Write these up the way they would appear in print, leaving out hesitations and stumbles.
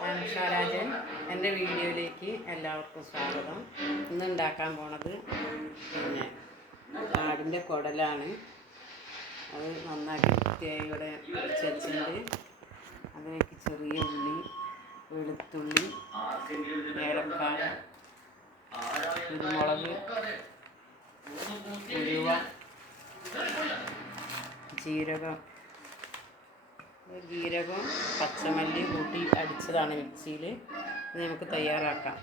ഞാൻ ഉഷാരാജൻ. എൻ്റെ വീഡിയോയിലേക്ക് എല്ലാവർക്കും സ്വാഗതം. ഇന്ന് ഉണ്ടാക്കാൻ പോണത് പിന്നെ ആടിൻ്റെ കുടലാണ്. അത് നന്നാക്കി വൃത്തിയായി ഇവിടെ വെച്ചിട്ടുണ്ട്. അതിലേക്ക് ചെറിയ ഉള്ളി, വെളുത്തുള്ളി, ഏലക്കായ, കുരുമുളക്, ഉലുവ, ജീരകം, പച്ചമല്ലി കൂട്ടി അടിച്ചതാണ് മിക്സിയിൽ. ഇത് നമുക്ക് തയ്യാറാക്കാം.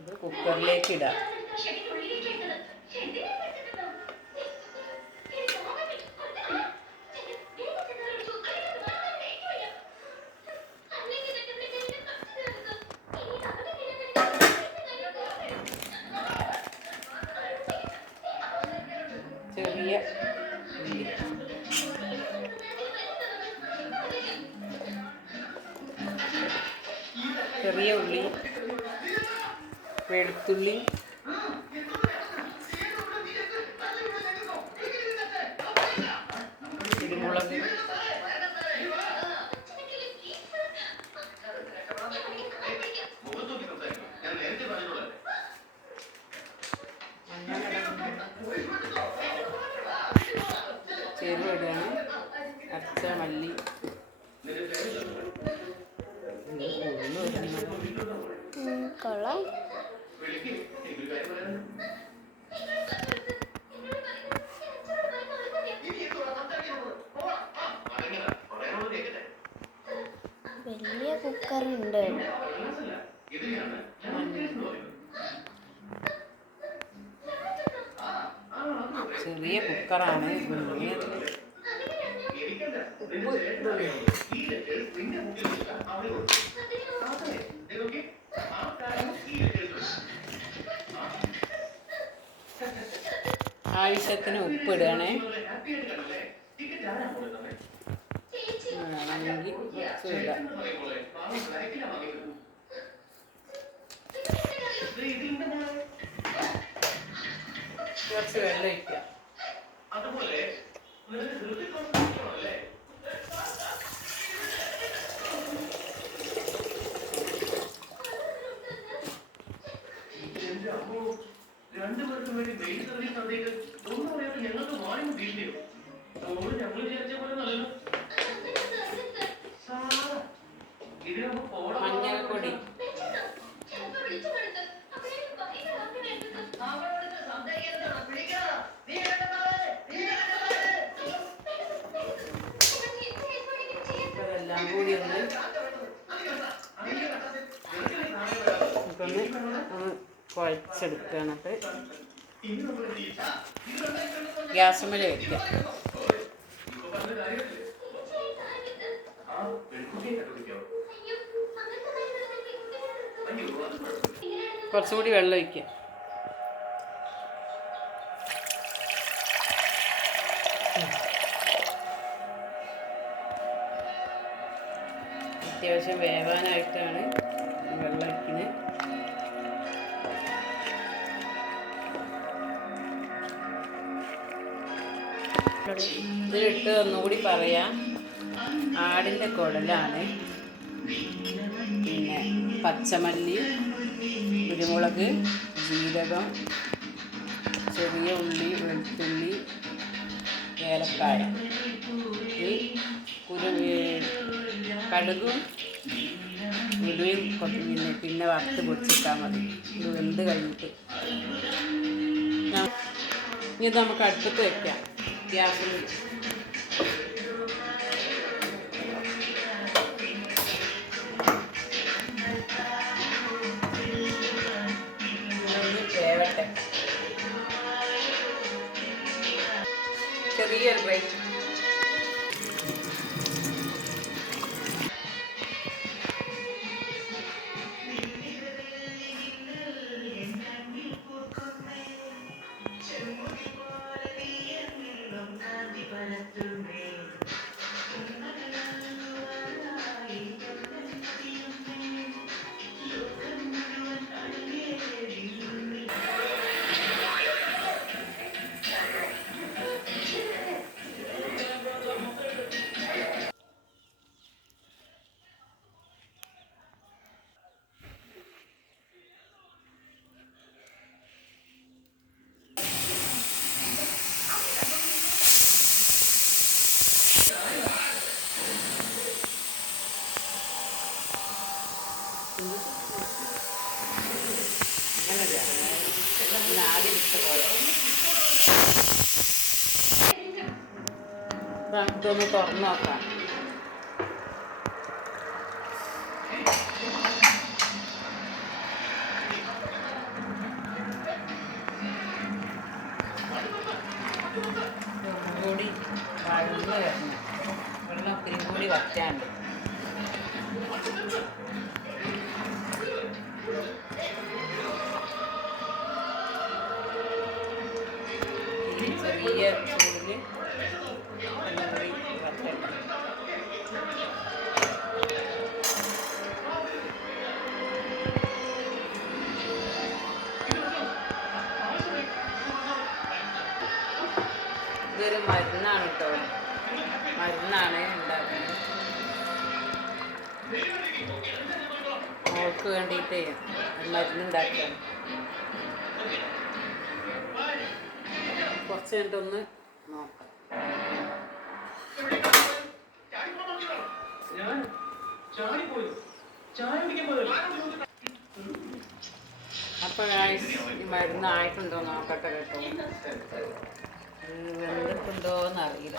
ഇത് കുക്കറിലേക്ക് ഇടാം. ചെറിയ ഉള്ളി, വെളുത്തുള്ളി, കുരുമുളക്, ചെറുപടിയാണ്, അരച്ച മല്ലി, കൊള്ളാം. വലിയ കുക്കറുണ്ട്. ചെറിയ കുക്കറാണ്. ആവശ്യത്തിന് ഉപ്പിടണേ. വേണമെങ്കിൽ ഇടാം. കുറച്ച് വെള്ളം ഒഴിക്കാം. രണ്ടുപേർക്കും വേണ്ടി മെയിൻ സർവീസ് നടത്തിയിട്ട് ഒന്നും അറിയാതെ ഞങ്ങൾക്ക് വാങ്ങി വീട്ടിയോ ഞങ്ങൾ വിചാരിച്ച പോലെ നല്ലല്ലോ. മഞ്ഞൾപ്പൊടി, ഇതെല്ലാം കൂടി ഒന്ന് കുഴച്ചെടുക്കണം. ഗ്യാസുമ്മൽ വയ്ക്കുക. കുറച്ചുകൂടി വെള്ളം ഒഴിക്കുക. അത്യാവശ്യം വേവാനായിട്ടാണ് വെള്ളം ഒഴിക്കുന്നത്. ഇതിലിട്ട് ഒന്നുകൂടി പറയാം. ആടിൻ്റെ കുടലാണ്. പിന്നെ പച്ചമല്ലി, കുരുമുളക്, ജീരകം, ചെറിയ ഉള്ളി, വെളുത്തുള്ളി, ഏലക്കായ, കടുകും ഉലുവയും പിന്നെ വറുത്ത് പൊടിച്ചിട്ടാൽ മതി. ഇത് വെന്ത് കഴിഞ്ഞിട്ട് ഇത് നമുക്ക് അടുപ്പത്ത് വയ്ക്കാം. ഗ്യാസിൽ വേവട്ടെ. ചെറിയൊരു ബ്രേക്ക്. അങ്ങനെ ആദ്യം ഇട്ട പോലെ ഇതൊന്ന് തുറന്ന് നോക്കാം. കൂടി വഴന്ന് വരണം. വെള്ളം ഒത്തിരി കൂടി വറ്റാണ്ട്. ചെറിയ ചൂടിൽ വെള്ളം കൂടി വറ്റണ്ട. ഇതൊരു മരുന്നാണ് കേട്ടോ. മരുന്നാണ് ഉണ്ടാക്കുന്നത്. മോൾക്ക് വേണ്ടിയിട്ട് മരുന്നുണ്ടാക്കുകയാണ്. കുറച്ച് കഴിഞ്ഞിട്ടൊന്ന് നോക്കാം. അപ്പോൾ ഈ മരുന്ന് ആയിട്ടുണ്ടോ നോക്കട്ടെ കേട്ടോ. വെന്തിട്ടുണ്ടോന്ന് അറിയില്ല.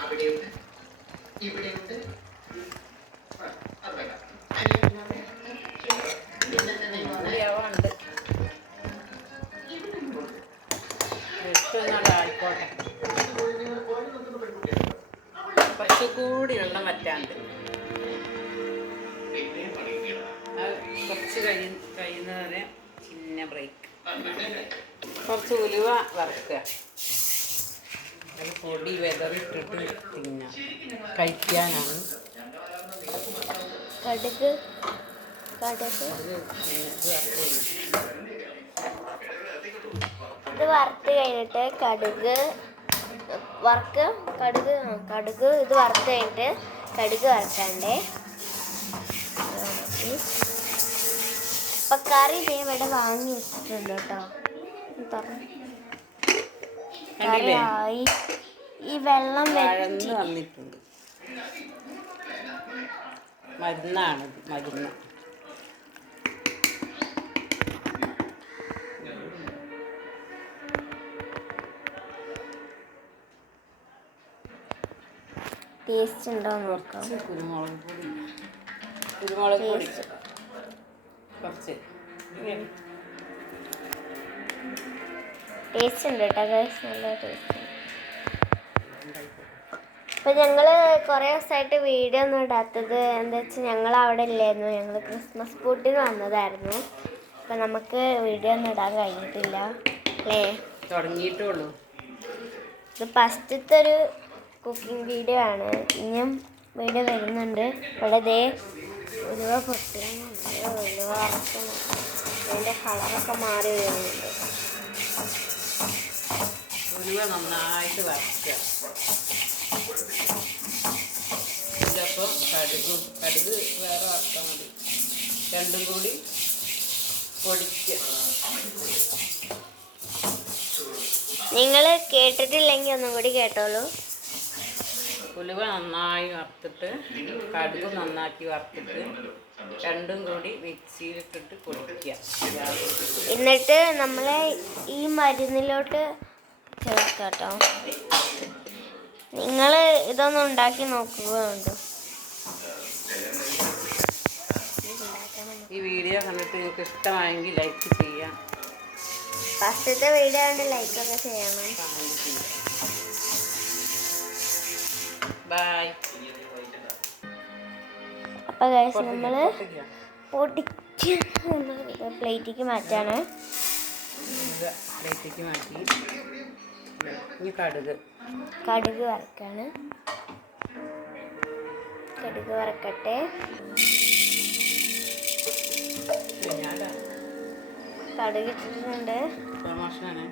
ഉണ്ട് ആയിക്കോട്ടെ. കുറച്ചുകൂടി വെള്ളം വറ്റാണ്ട്. കുറച്ച് കഴിയുന്നവരെ ചിന്ന ബ്രേക്ക്. കുറച്ച് ഉലുവ വറുക്കുക. അത് പൊടി വെതറിട്ടിട്ട് തിന്നാം. കഴിക്കാനാണ്. കടുക് ഇത് വറുത്ത് കഴിഞ്ഞിട്ട് കടുക് ഇത് വറുത്ത് കഴിഞ്ഞിട്ട് കടുക് വറുക്കണ്ടേ. ഇപ്പം കറി ഇവിടെ വാങ്ങി വെച്ചിട്ടുണ്ട് കേട്ടോ. കറിയായി. ഈ വെള്ളം വന്നിട്ടുണ്ട്. മരുന്നാണ്. മരുന്ന് ടേസ്റ്റ് ഉണ്ടോ നോക്കാം. കുരുമുളക് പൊടി കുറച്ച് ടേസ്റ്റ് ഉണ്ട് കേട്ടോ ഗൈസ്. നല്ല ടേസ്റ്റ്. അപ്പം ഞങ്ങൾ കുറേ ദിവസമായിട്ട് വീഡിയോ ഒന്നും ഇടാത്തത് എന്താ വെച്ചാൽ ഞങ്ങൾ അവിടെ ഇല്ലായിരുന്നു. ഞങ്ങൾ ക്രിസ്മസ് പൂട്ടിന് വന്നതായിരുന്നു. അപ്പം നമുക്ക് വീഡിയോ ഒന്നും ഇടാൻ കഴിഞ്ഞിട്ടില്ല അല്ലേ. തുടങ്ങിയിട്ടുള്ളൂ. ഇത് ഫസ്റ്റത്തെ ഒരു കുക്കിംഗ് വീഡിയോ ആണ്. ഇനിയും വീഡിയോ വരുന്നുണ്ട്. ഇവിടെ ദേ ഉലുവ പൊട്ടുന്നുണ്ട്. ഉലുവ അറക്കുന്നുണ്ട്. അതിൻ്റെ കളറൊക്കെ മാറി വരുന്നുണ്ട്. ഉലുവ നന്നായിട്ട് വറുക്കുക. ഇതിപ്പോൾ കടുക് വേറെ വറുത്താൽ മതി. രണ്ടും കൂടി പൊടിക്കുക. നിങ്ങൾ കേട്ടിട്ടില്ലെങ്കിൽ ഒന്നും കൂടി കേട്ടോളൂ. ഉലുവ നന്നായി വറുത്തിട്ട് കടുക് നന്നാക്കി വറുത്തിട്ട് രണ്ടും കൂടി മിക്സിയിലിട്ടിട്ട് പൊടിക്കുക. എന്നിട്ട് നമ്മൾ ഈ മരുന്നിലോട്ട് ചേർക്കാം കേട്ടോ. നിങ്ങൾ ഇതൊന്നും ഉണ്ടാക്കി നോക്കുകയുണ്ടോ? ഈ വീഡിയോ കണ്ടിട്ട് നിങ്ങൾക്ക് ഇഷ്ടമായെങ്കിൽ ലൈക്ക് ചെയ്യാം. ഫസ്റ്റത്തെ വീഡിയോ കൊണ്ട് ലൈക്കൊക്കെ ചെയ്യണം. ബൈ. അപ്പോൾ ഗൈസ് നമ്മൾ പൊടിക്ക് പ്ലേറ്റിലേക്ക് മാറ്റാണ്. പ്ലേറ്റിലേക്ക് മാറ്റി ഇനി കടുക് വറക്കാണ്. കടുക് വറക്കട്ടെ. കടുക് ഇട്ടിട്ടുണ്ട്. പ്രമോഷനാണ്.